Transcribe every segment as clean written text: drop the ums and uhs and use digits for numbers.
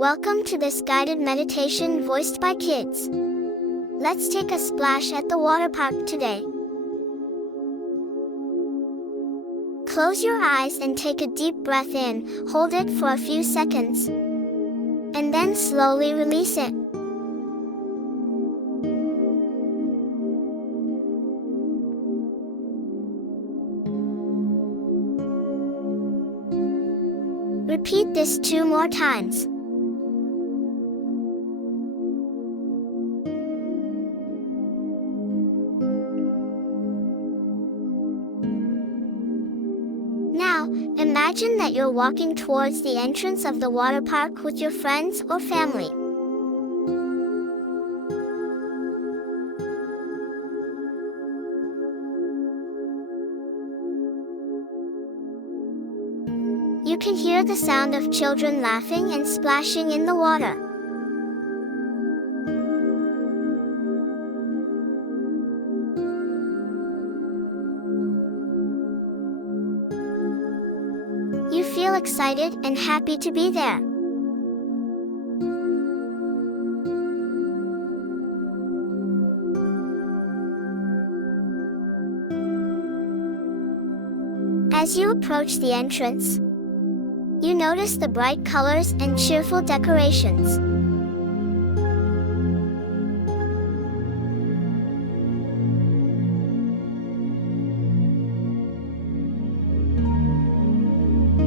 Welcome to this guided meditation voiced by kids. Let's take a splash at the water park today. Close your eyes and take a deep breath in, hold it for a few seconds, and then slowly release it. Repeat this 2 more times. Now, imagine that you're walking towards the entrance of the water park with your friends or family. You can hear the sound of children laughing and splashing in the water. You feel excited and happy to be there. As you approach the entrance, you notice the bright colors and cheerful decorations.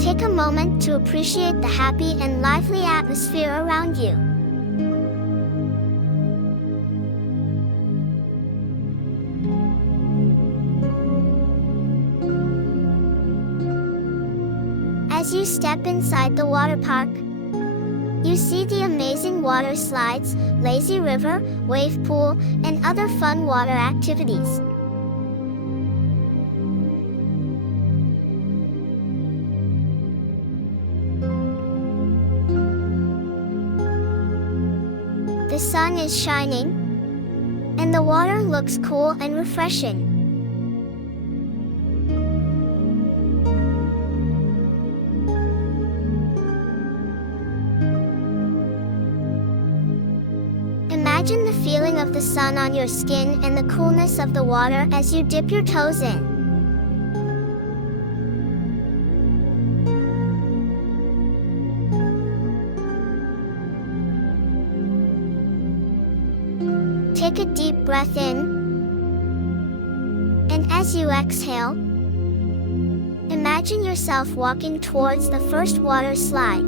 Take a moment to appreciate the happy and lively atmosphere around you. As you step inside the water park, you see the amazing water slides, lazy river, wave pool, and other fun water activities. The sun is shining, and the water looks cool and refreshing. Imagine the feeling of the sun on your skin and the coolness of the water as you dip your toes in. Take a deep breath in, and as you exhale, imagine yourself walking towards the first water slide.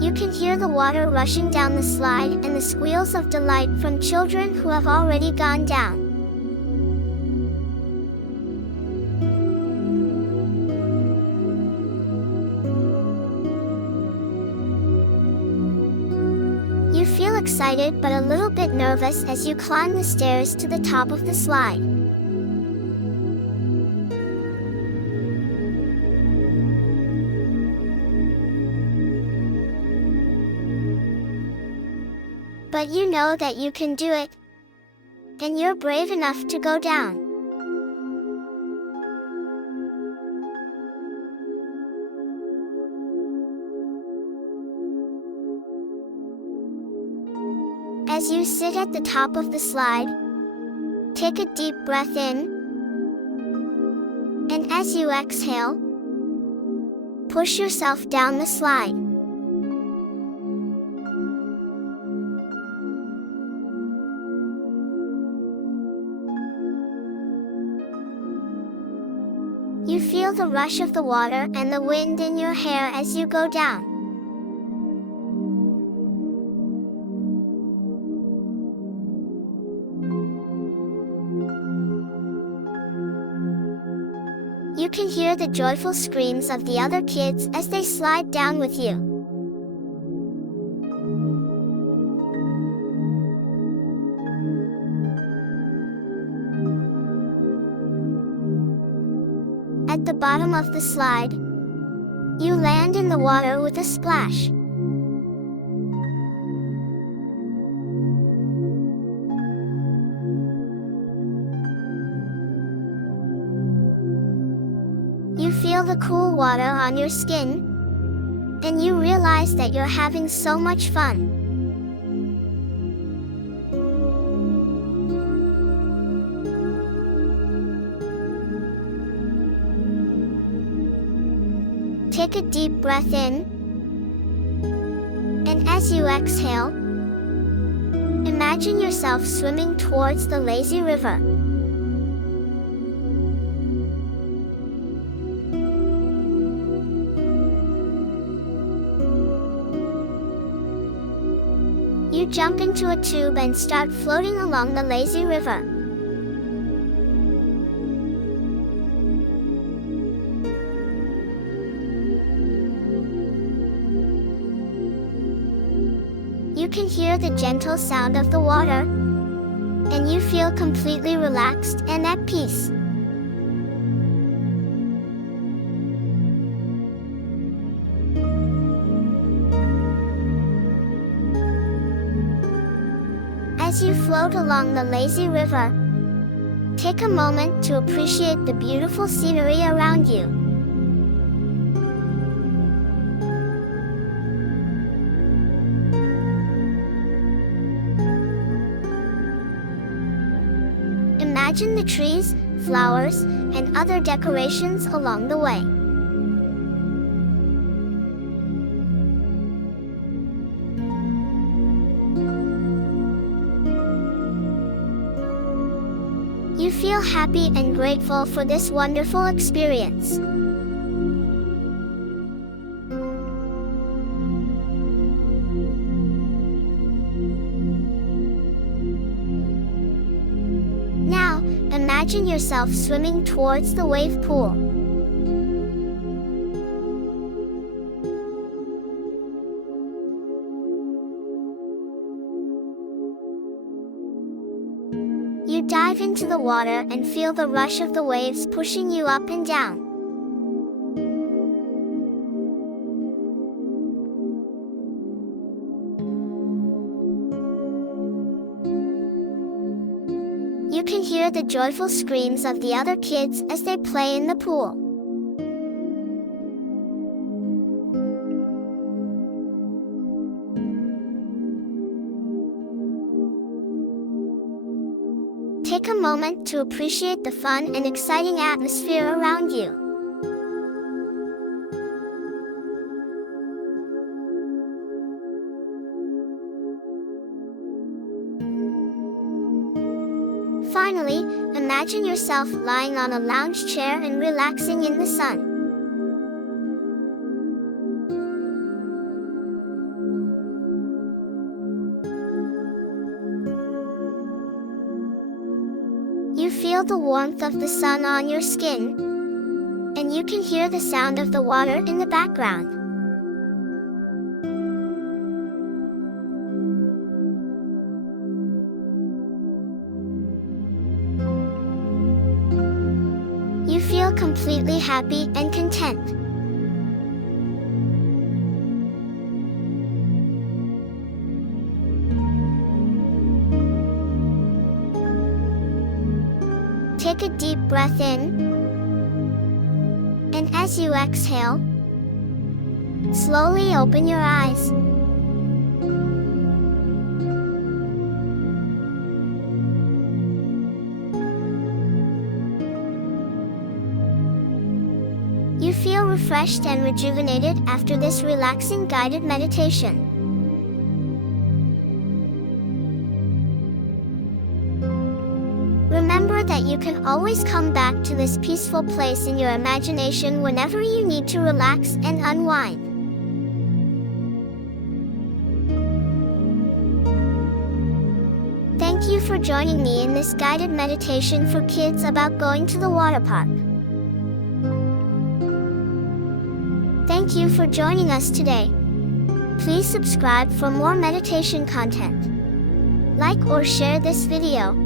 You can hear the water rushing down the slide and the squeals of delight from children who have already gone down. You feel excited but a little bit nervous as you climb the stairs to the top of the slide. But you know that you can do it, and you're brave enough to go down. As you sit at the top of the slide, take a deep breath in, and as you exhale, push yourself down the slide. You feel the rush of the water and the wind in your hair as you go down. You can hear the joyful screams of the other kids as they slide down with you. At the bottom of the slide, you land in the water with a splash. the cool water on your skin, and you realize that you're having so much fun. Take a deep breath in, and as you exhale, imagine yourself swimming towards the lazy river. You jump into a tube and start floating along the lazy river. You can hear the gentle sound of the water, and you feel completely relaxed and at peace. As you float along the lazy river, take a moment to appreciate the beautiful scenery around you. Imagine the trees, flowers, and other decorations along the way. You feel happy and grateful for this wonderful experience. Now, imagine yourself swimming towards the wave pool. You dive into the water and feel the rush of the waves pushing you up and down. You can hear the joyful screams of the other kids as they play in the pool. Take a moment to appreciate the fun and exciting atmosphere around you. Finally, imagine yourself lying on a lounge chair and relaxing in the sun. You feel the warmth of the sun on your skin, and you can hear the sound of the water in the background. You feel completely happy and content. Take a deep breath in, and as you exhale, slowly open your eyes. You feel refreshed and rejuvenated after this relaxing guided meditation. Remember that you can always come back to this peaceful place in your imagination whenever you need to relax and unwind. Thank you for joining me in this guided meditation for kids about going to the water park. Thank you for joining us today. Please subscribe for more meditation content. Like or share this video.